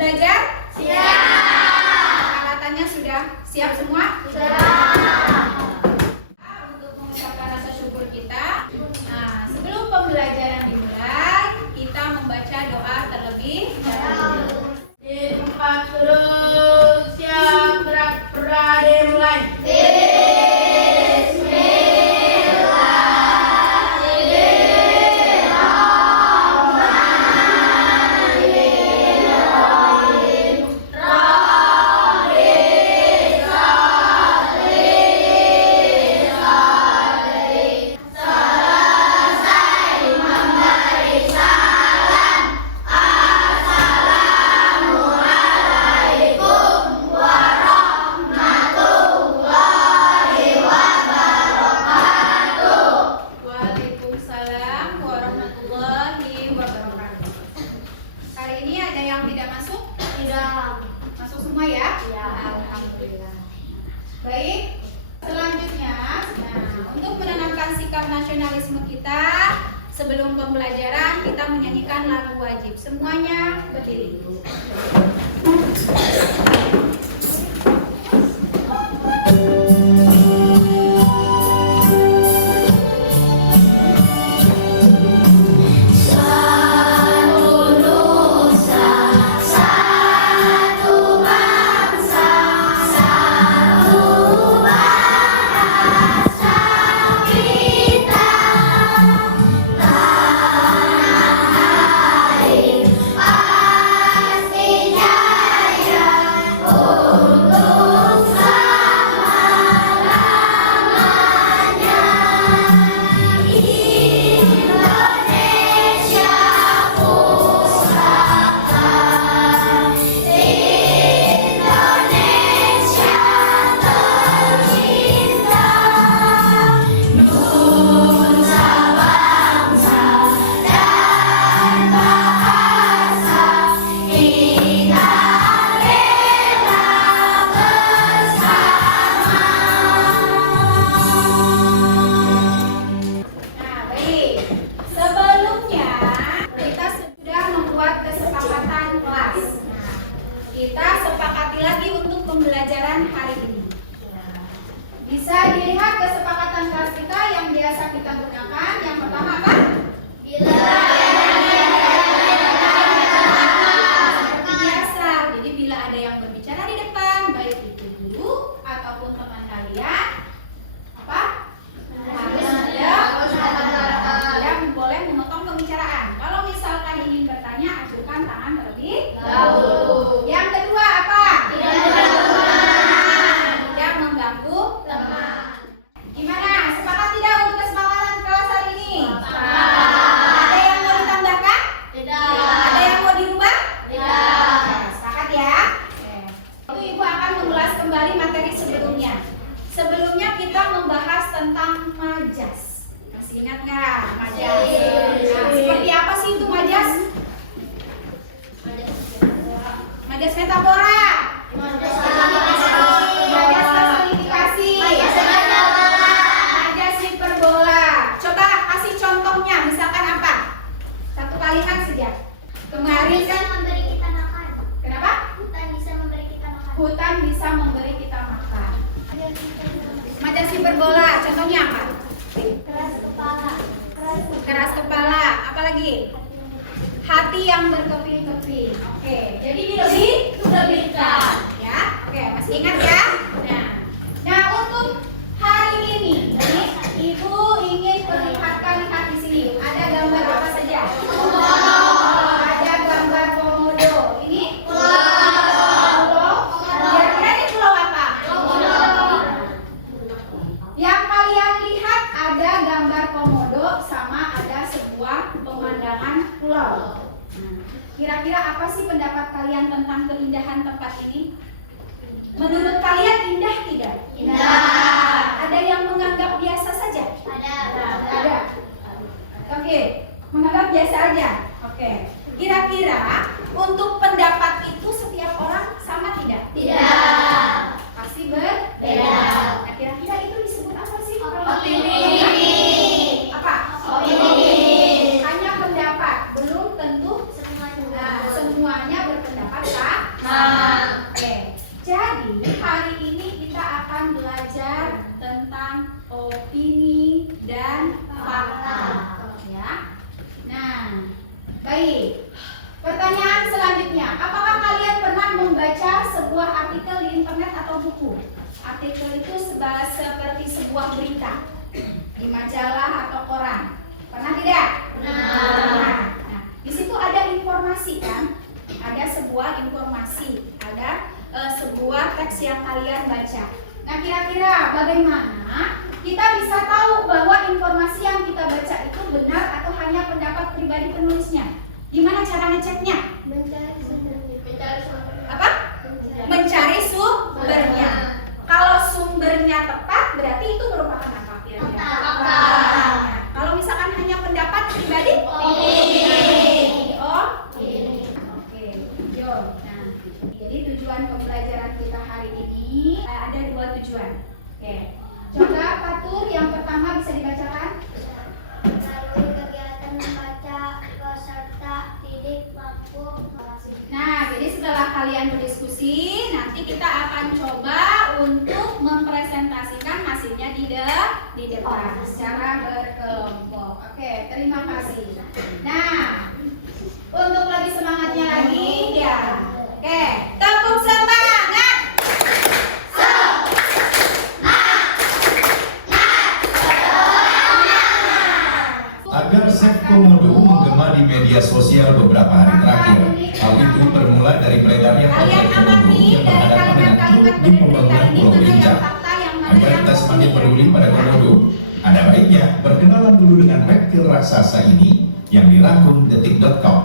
belajar? Siap. Peralatannya sudah siap semua? Untuk mengucapkan rasa syukur kita. Nah, sebelum pembelajaran dimulai, kita membaca doa terlebih dahulu. Di tempat duduk siap gerak dimulai. Baik, selanjutnya, untuk menanamkan sikap nasionalisme kita sebelum pembelajaran, kita menyanyikan lagu wajib. Semuanya berdiri. Bisa dilihat kesepakatan kelas kita yang biasa kita gunakan. Yang pertama apa? Biasa. Jadi bila ada yang berbicara di depan, baik itu guru ataupun teman kalian, apa? Harus ada yang boleh memotong pembicaraan. Kalau misalkan ingin bertanya, ajukan tangan terlebih dahulu. Yang kedua apa? Gimana? Sepakat tidak untuk kesepakatan kelas hari ini? Ada yang mau ditambahkan? Tidak. Ada yang mau dirubah? Tidak. Sepakat ya? Oke. Itu Ibu akan mengulas kembali materi sebelumnya. Sebelumnya kita membahas tentang majas. Masih ingat nggak? Majas. Nah, seperti apa sih itu majas? Majas metafora. Majas personifikasi. Majas hiperbola. Coba kasih contohnya, misalkan apa? Satu kalimat saja. Kemarin kan memberi kita makan. Kenapa? Hutan bisa memberi kita makan. Hutan bisa memberi kita makan. Majas hiperbola, contohnya apa? Keras kepala. Keras kepala. Apalagi? Hati yang berkeping-keping. Oke, jadi dilebihkan. Ya, oke, masih ingat ya? Nah, untuk hari ini, Ibu ingin lihat di sini. Ada gambar apa saja? Ada gambar komodo. Ini? Pulau. Kira-kira ini pulau apa? Yang kalian lihat ada gambar komodo sama ada sebuah pemandangan pulau. Kira-kira apa sih pendapat kalian tentang keindahan tempat ini? Menurut kalian indah tidak? Indah. Ada yang menganggap biasa saja? Ada. Oke, menganggap biasa aja. Oke. Kira-kira untuk pendapat itu setiap orang sama tidak? Tidak. Pasti berbeda. Nah, kira-kira itu disebut apa sih? Opini. Apa? Opini. Hanya pendapat, belum tentu semuanya berpendapat Baik. Pertanyaan selanjutnya, apakah kalian pernah membaca sebuah artikel di internet atau buku? Artikel itu seperti sebuah berita di majalah atau koran. Pernah tidak? Pernah. Nah, di situ ada informasi kan? Ada sebuah informasi, ada sebuah teks yang kalian baca. Nah, kira-kira bagaimana kita bisa tahu bahwa informasi yang kita baca itu benar atau hanya pendapat pribadi penulisnya? Gimana cara ngeceknya? Mencari sumbernya. Apa? Mencari sumbernya. Kalau sumbernya tepat, berarti itu merupakan apa? Kira-kira? Tepat. Kalau misalkan hanya pendapat pribadi? Oke, jom. Nah, jadi tujuan pembelajaran kita hari ini ada 2 tujuan. Oke. Coba Fatur yang pertama bisa dibacakan. Melalui kegiatan membaca peserta didik mampu Nah, jadi setelah kalian berdiskusi, nanti kita akan coba untuk mempresentasikan hasilnya di depan secara berkelompok. Oke, terima kasih. Nah, untuk lebih semangatnya lagi, ya. Oke, tepuk semangat. Agar Chef Komodo menggema di media sosial beberapa hari terakhir. Hal itu bermula dari beredarnya Kalian potret Komodo amati yang dari berhadapan dengan kalimat-kalimat di pembangunan berita ini Pulau mana Rinca. yang fakta, yang mana Agar yang kita semakin opini. peduli pada Komodo, ada baiknya berkenalan dulu dengan reptil raksasa ini yang dirangkum detik.com.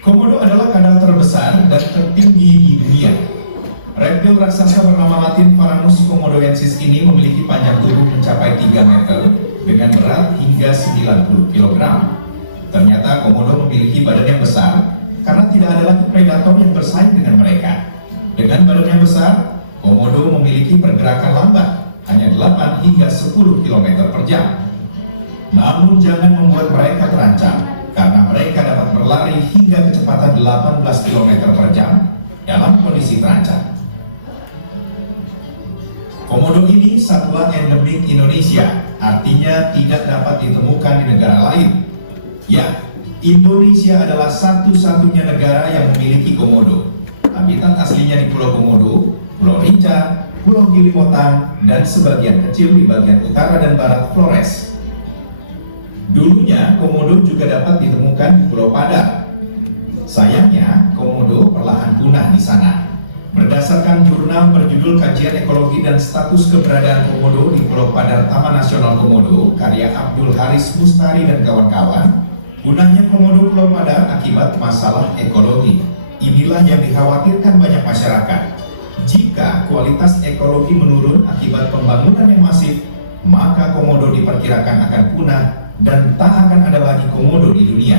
Komodo adalah kadal terbesar dan tertinggi di dunia. Reptil raksasa bernama Latin Varanus komodoensis ini memiliki panjang tubuh mencapai 3 meter dengan berat hingga 90 kg. Ternyata komodo memiliki badan yang besar karena tidak ada lagi predator yang bersaing dengan mereka. Dengan badan yang besar, komodo memiliki pergerakan lambat, hanya 8 hingga 10 km per jam. Namun jangan membuat mereka terancam, karena mereka dapat berlari hingga kecepatan 18 km per jam dalam kondisi terancam. Komodo ini satwa endemik Indonesia, artinya tidak dapat ditemukan di negara lain. Ya, Indonesia adalah satu-satunya negara yang memiliki komodo. Habitat aslinya di Pulau Komodo, Pulau Rinca, Pulau Gili-Motang, dan sebagian kecil di bagian utara dan barat Flores. Dulunya, komodo juga dapat ditemukan di Pulau Padar. Sayangnya, komodo perlahan punah di sana. Berdasarkan jurnal berjudul Kajian Ekologi dan Status Keberadaan Komodo di Pulau Padar Taman Nasional Komodo, karya Abdul Haris Mustari dan kawan-kawan, punahnya komodo Pulau Padar akibat masalah ekologi. Inilah yang dikhawatirkan banyak masyarakat. Jika kualitas ekologi menurun akibat pembangunan yang masif, maka komodo diperkirakan akan punah dan tak akan ada lagi komodo di dunia.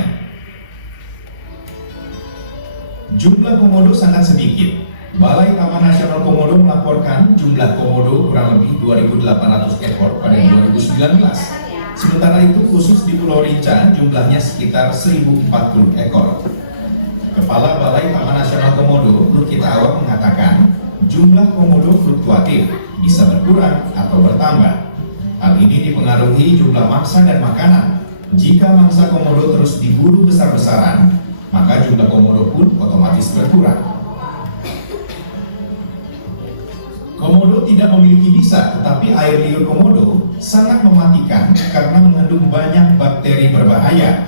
Jumlah komodo sangat sedikit. Balai Taman Nasional Komodo melaporkan jumlah komodo kurang lebih 2.800 ekor pada 2019. Sementara itu khusus di Pulau Rinca jumlahnya sekitar 1.040 ekor. Kepala Balai Taman Nasional Komodo, Lukita Awak mengatakan jumlah komodo fluktuatif, bisa berkurang atau bertambah. Hal ini dipengaruhi jumlah mangsa dan makanan. Jika mangsa komodo terus diburu besar-besaran, maka jumlah komodo pun otomatis berkurang. Komodo tidak memiliki bisa, tetapi air liur komodo sangat mematikan karena mengandung banyak bakteri berbahaya.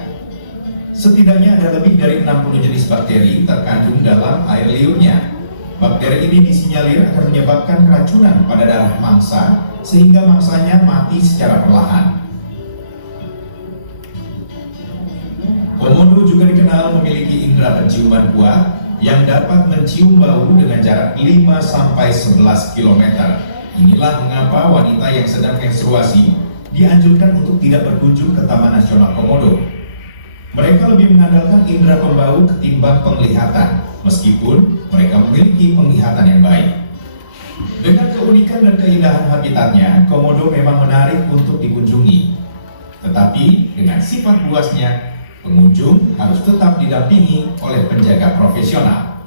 Setidaknya ada lebih dari 60 jenis bakteri terkandung dalam air liurnya. Bakteri ini disinyalir akan menyebabkan keracunan pada darah mangsa, sehingga mangsanya mati secara perlahan. Komodo juga dikenal memiliki indera penciuman kuat yang dapat mencium bau dengan jarak 5-11 km. Inilah mengapa wanita yang sedang menstruasi dianjurkan untuk tidak berkunjung ke Taman Nasional Komodo. Mereka lebih mengandalkan indera pembau ketimbang penglihatan, meskipun mereka memiliki penglihatan yang baik. Dengan keunikan dan keindahan habitatnya, komodo memang menarik untuk dikunjungi. Tetapi dengan sifat buasnya, pengunjung harus tetap didampingi oleh penjaga profesional.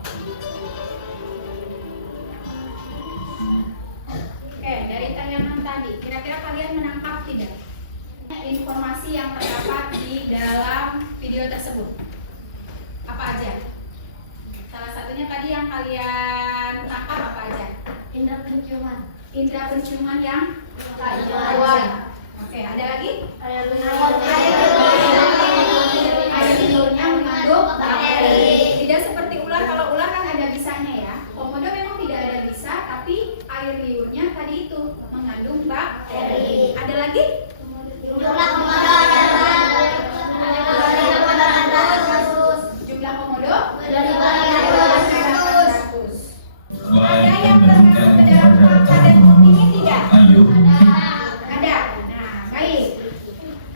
Oke, dari tayangan tadi, kira-kira kalian menangkap tidak informasi yang terdapat di dalam video video tersebut? Apa aja? Salah satunya tadi yang kalian tangkap apa aja? Indra penciuman. Indra penciuman yang Tajam. Oke, ada lagi? Air Liurnya mengandung bakteri. Tidak seperti ular. Kalau ular kan ada bisanya ya. Komodo memang tidak ada bisa, tapi air liurnya tadi itu mengandung bakteri. Ada lagi? Jumlah komodo adalah Jumlah komodo dari 800. Selain Ada yang termasuk ke dalam fakta dan opini tidak? Ayo. Ada. Nah, baik.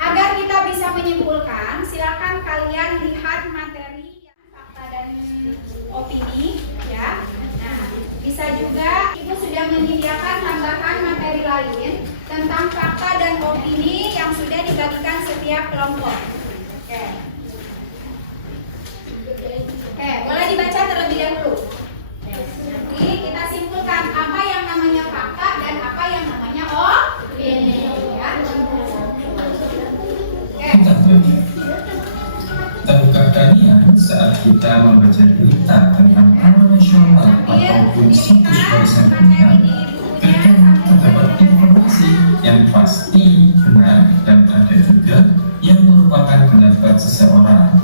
Agar kita bisa menyimpulkan, silakan kalian lihat materi yang fakta dan opini ya. Nah, bisa juga Ibu sudah menyediakan tambahan materi lain tentang fakta dan opini yang sudah dibagikan setiap kelompok. Oke. Oke, boleh dibaca terlebih dahulu. Nanti kita simpulkan apa yang namanya fakta dan apa yang namanya opini ya. Tahukah kalian saat kita membaca berita tentang taman nasional ataupun situs warisan dunia, kadang terdapat informasi yang pasti benar dan ada juga yang merupakan pendapat seseorang.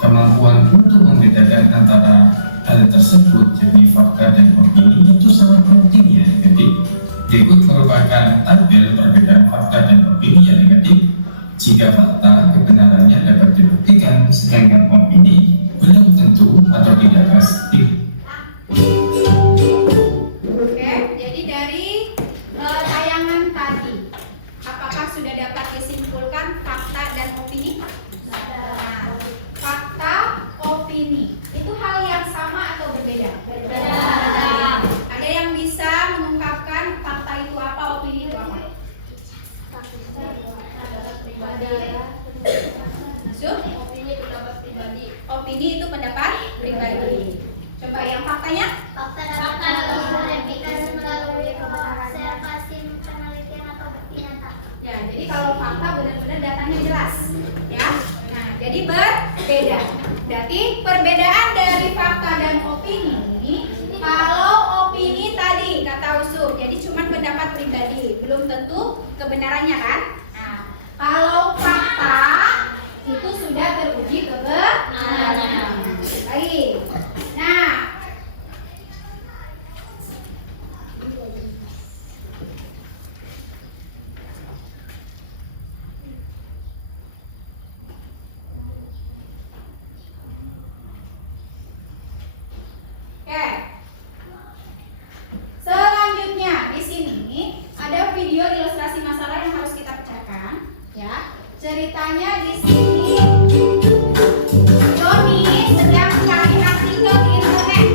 Kemampuan untuk membedakan antara hal tersebut jadi fakta dan opini itu sangat penting ya adik-adik. Berikut merupakan tabel perbedaan fakta dan opini yang negatif. Jika fakta kebenarannya dapat dibuktikan, sedangkan opini belum tentu atau tidak pasti. Oke, jadi dari tayangan tadi, apakah sudah dapat disimpulkan fakta dan opini? Nah, fakta, opini, itu hal yang sama atau berbeda? Berbeda. Ada yang bisa mengungkapkan fakta itu apa, opini itu apa? Masuk? Opini itu pendapat pribadi. Coba yang faktanya? Fakta dapat diverifikasi melalui observasi, penelitian atau bukti nyata. Ya, jadi kalau fakta benar-benar datanya jelas, ya. Nah, jadi berbeda. Berarti perbedaan dari fakta dan opini. Kalau opini tadi kata Usuk, jadi cuma pendapat pribadi, belum tentu kebenarannya kan? Nah, kalau fakta itu sudah teruji kebenarannya. Baik. Nah, oke. Selanjutnya di sini ada video ilustrasi masalah yang harus kita pecahkan, ya. Ceritanya di sini Doni sedang mencari artikel di internet.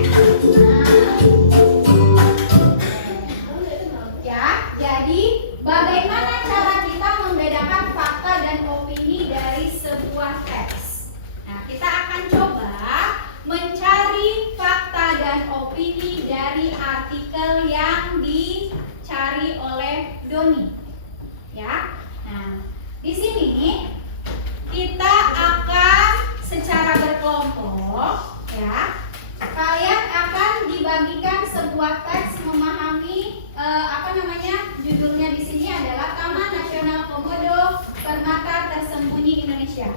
Ya, jadi bagaimana cara kita membedakan fakta dan opini dari sebuah teks? Nah, kita akan coba mencari fakta dan opini dari artikel yang dicari oleh Doni. Ya. Nah, di sini kita akan secara berkelompok, ya. Kalian akan dibagikan sebuah teks memahami judulnya di sini adalah Taman Nasional Komodo Permata Tersembunyi Indonesia.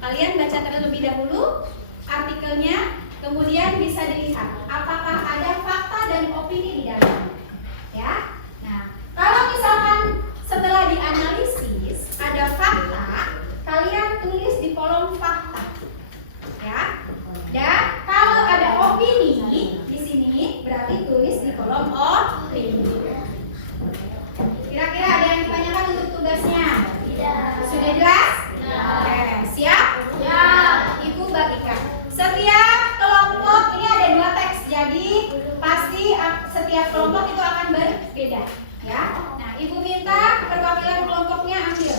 Kalian baca terlebih dahulu artikelnya, kemudian bisa dilihat apakah ada fakta dan opini di dalamnya. Ya. Nah, kalau misalkan setelah dianalisis ada fakta, kalian tulis di kolom fakta. Ya. Dan kalau ada opini di sini, berarti tulis di kolom opini. Kira-kira ada yang ditanyakan untuk tugasnya? Sudah jelas? Oke, siap? Ibu bagikan. Setiap kelompok ini ada 2 teks, jadi pasti setiap kelompok itu akan berbeda, ya. Nah, ibu minta perwakilan kelompoknya ambil.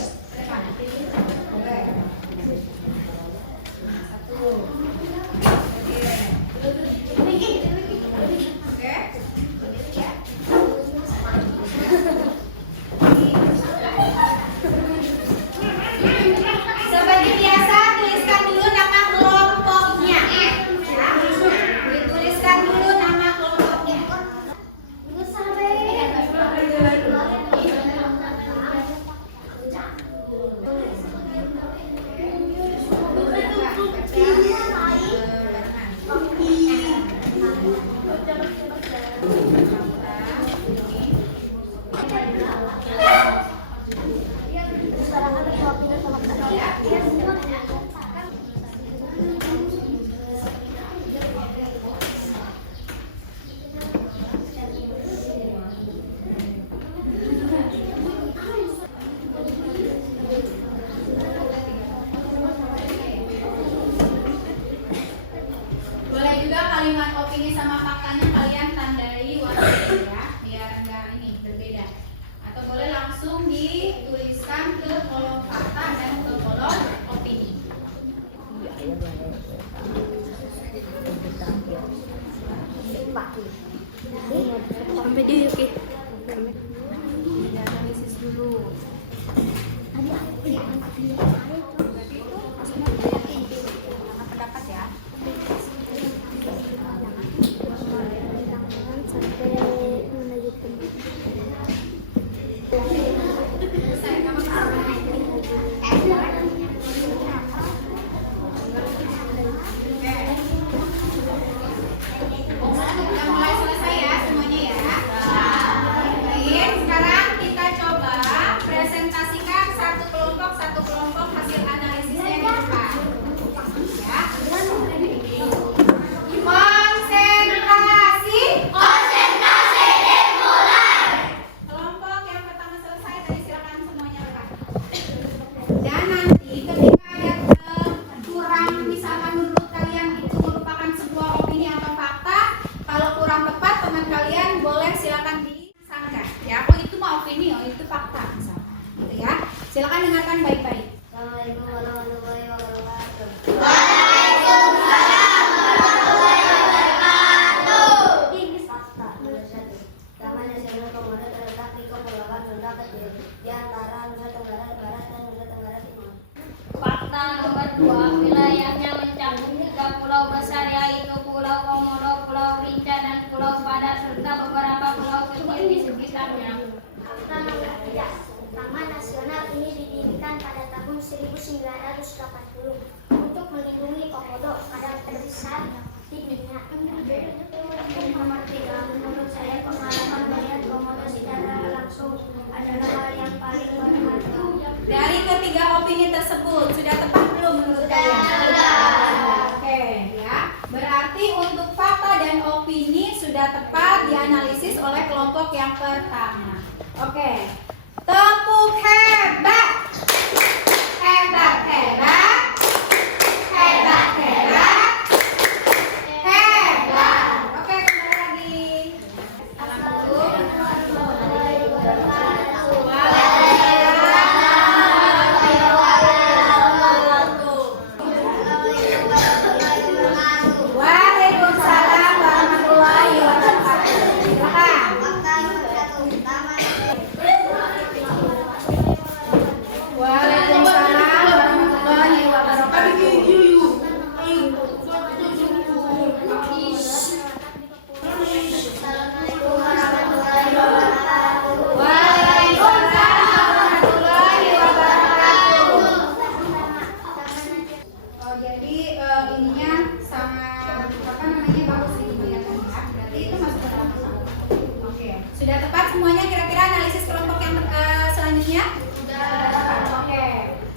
Oke. Sampai di oke. Analisis dulu. Pendapat ya. Sampai menunjukkan Udah mulai selesai ya semuanya ya. Baik, sekarang kita coba presentasikan satu kelompok hasil analisisnya di depan. Ya. Konsentrasi dimulai. Kelompok yang pertama selesai, tadi silakan semuanya rekan. Dan nanti ketika ada kurang, misalkan menurut kalian itu merupakan sebuah opini atau fakta, kalau kurang tepat teman kalian boleh silakan disangka. Ya, oh itu mah opini, oh itu fakta misalkan. Gitu ya. Silakan dengarkan baik-baik. Assalamualaikum warahmatullahi wabarakatuh. Ini fakta nomor 1. Taman Nasional Komodo terletak di Kepulauan Sunda Kecil di antara Nusa Tenggara Barat dan Nusa Tenggara Timur. Fakta nomor 2, wilayahnya mencakup 3 pulau besar yaitu Pulau Komodo, Pulau Rinca, dan Pulau Padar serta beberapa pulau kecil di sekitarnya. Fakta nomor 3. Taman Nasional ini didirikan pada tahun 1980 untuk melindungi komodo, kadang terbesar di dunia. Nomor 3. Menurut saya pengalaman melihat komodo secara langsung adalah hal yang paling berharga. Dari ketiga opini tersebut sudah tepat belum menurut kalian? Oke, ya. Berarti untuk fakta dan opini sudah tepat dianalisis oleh kelompok yang pertama. Oke. Tepuk hebat. Hebat, hebat. Hebat, hebat. Hebat. Oke, kembali lagi. Assalamualaikum warahmatullahi wabarakatuh. Waalaikumsalam warahmatullahi wabarakatuh. Silakan. Fakta nomor 1. Taman Waalaikumsalam warahmatullahi wabarakatuh. Assalamualaikum warahmatullahi wabarakatuh. Waalaikumsalam warahmatullahi wabarakatuh. Oh, jadi ininya sangat apa namanya bagus ini ya. Berarti itu masuk ke dalam fakta. Oke, sudah tepat semuanya kira-kira analisis kelompok yang selanjutnya? Sudah. Oke.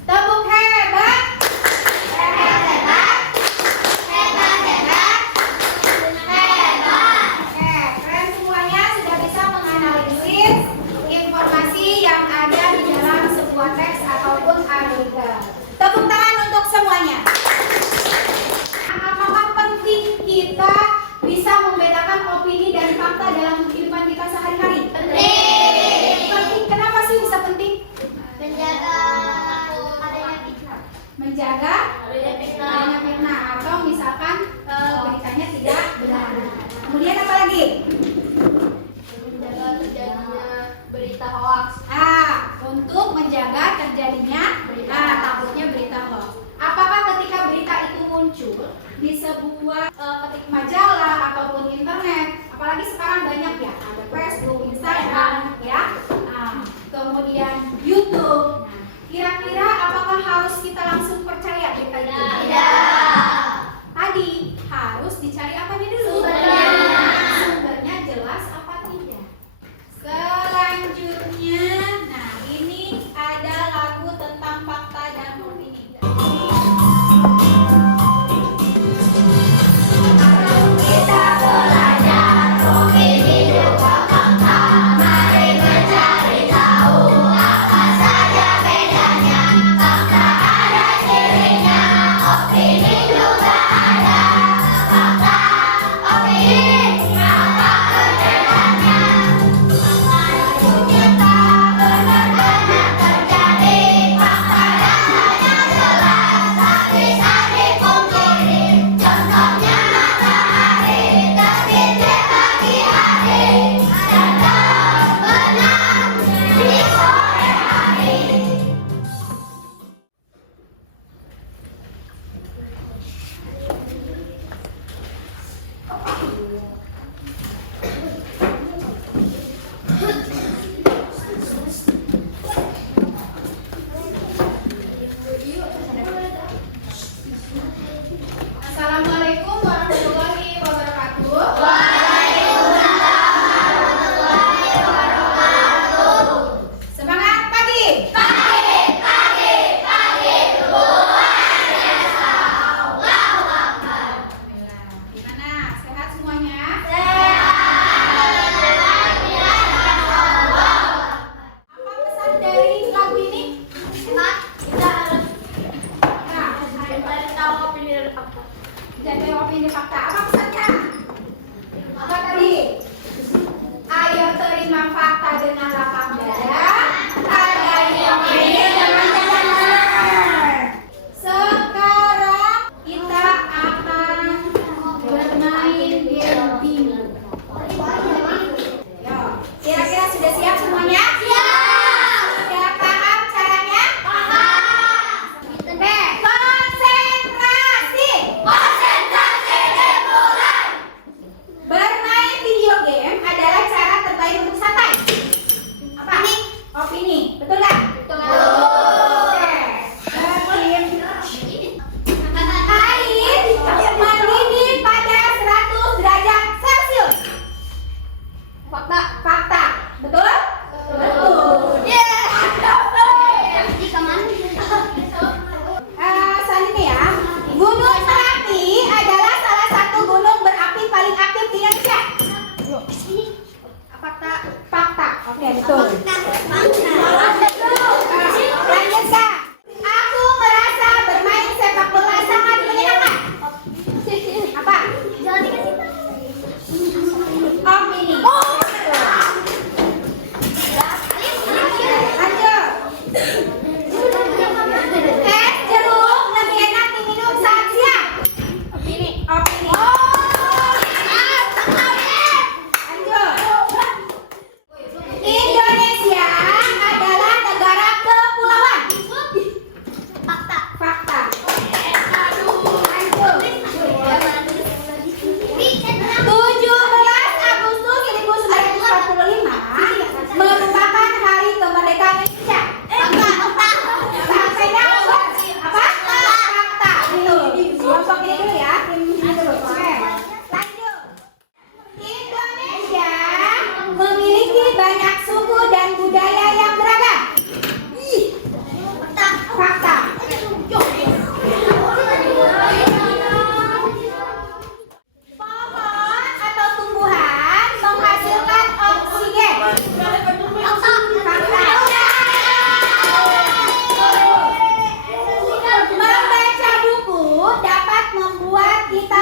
Tepuk hebat. Hebat, hebat. Hebat, hebat. Hebat. Oke, kalian semuanya sudah bisa menganalisis informasi yang ada di dalam sebuah teks ataupun artikel. Tepuk tangan untuk semuanya. Apakah penting kita bisa membedakan opini dan fakta dalam kehidupan kita sehari-hari? Penting. Penting. Kenapa sih bisa penting? Menjaga adanya fitnah. Menjaga adanya fitnah atau misalkan beritanya tidak benar. Kemudian apa lagi? Menjaga terjadinya berita hoax. Untuk menjaga terjadinya takutnya berita hoax. Apakah ketika berita itu muncul di sebuah ketik majalah ataupun internet, apalagi sekarang banyak ya, ada Facebook, Instagram, ya, kemudian YouTube. Nah, kira-kira apakah harus kita langsung percaya berita itu? Tidak. Tadi harus dicari apanya dulu? Sumbernya. Sumbernya jelas apa tidak? Selanjutnya, nah ini ada lagu tentang fakta. Jadi opini fakta. Apa pesannya? Apa tadi? Ayo terima fakta dengan lapang dada. Adanya opini dengan benar. Sekarang kita akan bermain game bingo. Yo, kira-kira sudah siap semuanya? Siap. Sudah paham caranya? Paham. Konsentrasi. Dimulai. Bermain video game adalah cara terbaik untuk santai. Apa? Opini. Betul nggak? Betul. Oke. Air mendidih pada 100 derajat Celcius. Fakta. Fakta. Betul? Betul. Selanjutnya ya. Gunung Merapi adalah salah satu gunung berapi paling aktif di Indonesia. Fakta. Fakta. Oke, betul. Lanjut Kak. Aku merasa bermain sepak bola sangat menyenangkan. Apa? Opini. Lanjut. Es jeruk lebih enak diminum saat siang. Opini. Opini. Lanjut. Indonesia adalah negara kepulauan. Fakta. Fakta. Lanjut. 17 Agustus 1945 merupakan hari kemerdekaan Indonesia. Sampai dapat apa? Fakta. Betul. Kelompok ini dulu ya. Tim ini dulu. Oke. Lanjut. Indonesia memiliki banyak suku dan budaya yang beragam. Fakta. Pohon atau tumbuhan menghasilkan oksigen. Fakta. Membaca buku dapat membuat kita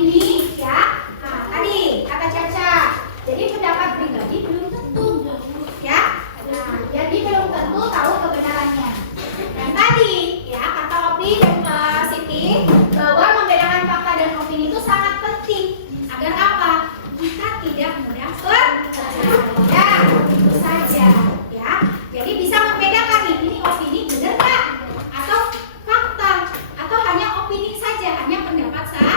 opini ya. Nah, tadi kata Caca. Jadi pendapat pribadi belum tentu ya. Nah, jadi belum tentu tahu kebenarannya. Dan tadi ya kata Opi dan Siti bahwa membedakan fakta dan opini itu sangat penting agar apa? Kita tidak mudah percaya. Itu saja ya. Jadi bisa membedakan nih, ini opini benar nggak? Atau fakta? Atau hanya opini saja, hanya pendapat saja.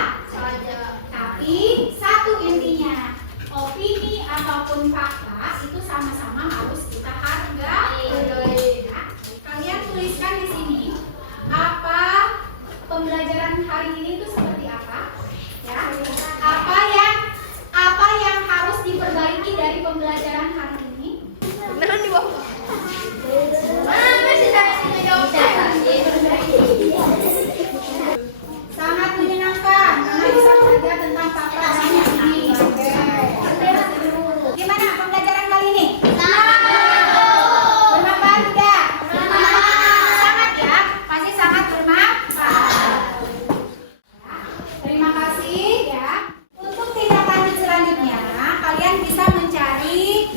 Tapi satu intinya, opini ataupun fakta itu sama-sama harus kita hargai. Ya. Kalian tuliskan di sini apa pembelajaran hari ini itu seperti apa? Ya. Apa yang harus diperbaiki dari pembelajaran hari ini? Beneran di bawah. Masih saya jawab. Sangat menyenangkan karena bisa belajar tentang fakta dan opini. Oke. Gimana pembelajaran kali ini? Bermanfaat tidak? Sangat ya, pasti sangat bermanfaat. Terima kasih ya. Untuk tindak lanjut selanjutnya, kalian bisa mencari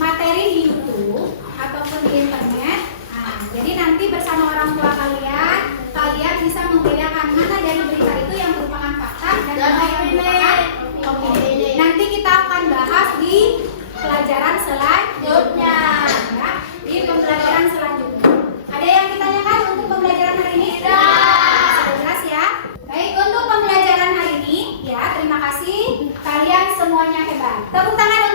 materi di YouTube ataupun di internet. Nah, jadi nanti bersama orang tua kalian bisa membedakan mana dari berita itu yang merupakan fakta dan mana yang merupakan opini. Nanti kita akan bahas di pelajaran selanjutnya. Ya, di pembelajaran selanjutnya. Ada yang ditanyakan untuk pembelajaran hari ini? Sudah jelas ya? Baik, untuk pembelajaran hari ini ya terima kasih, kalian semuanya hebat. Tepuk tangan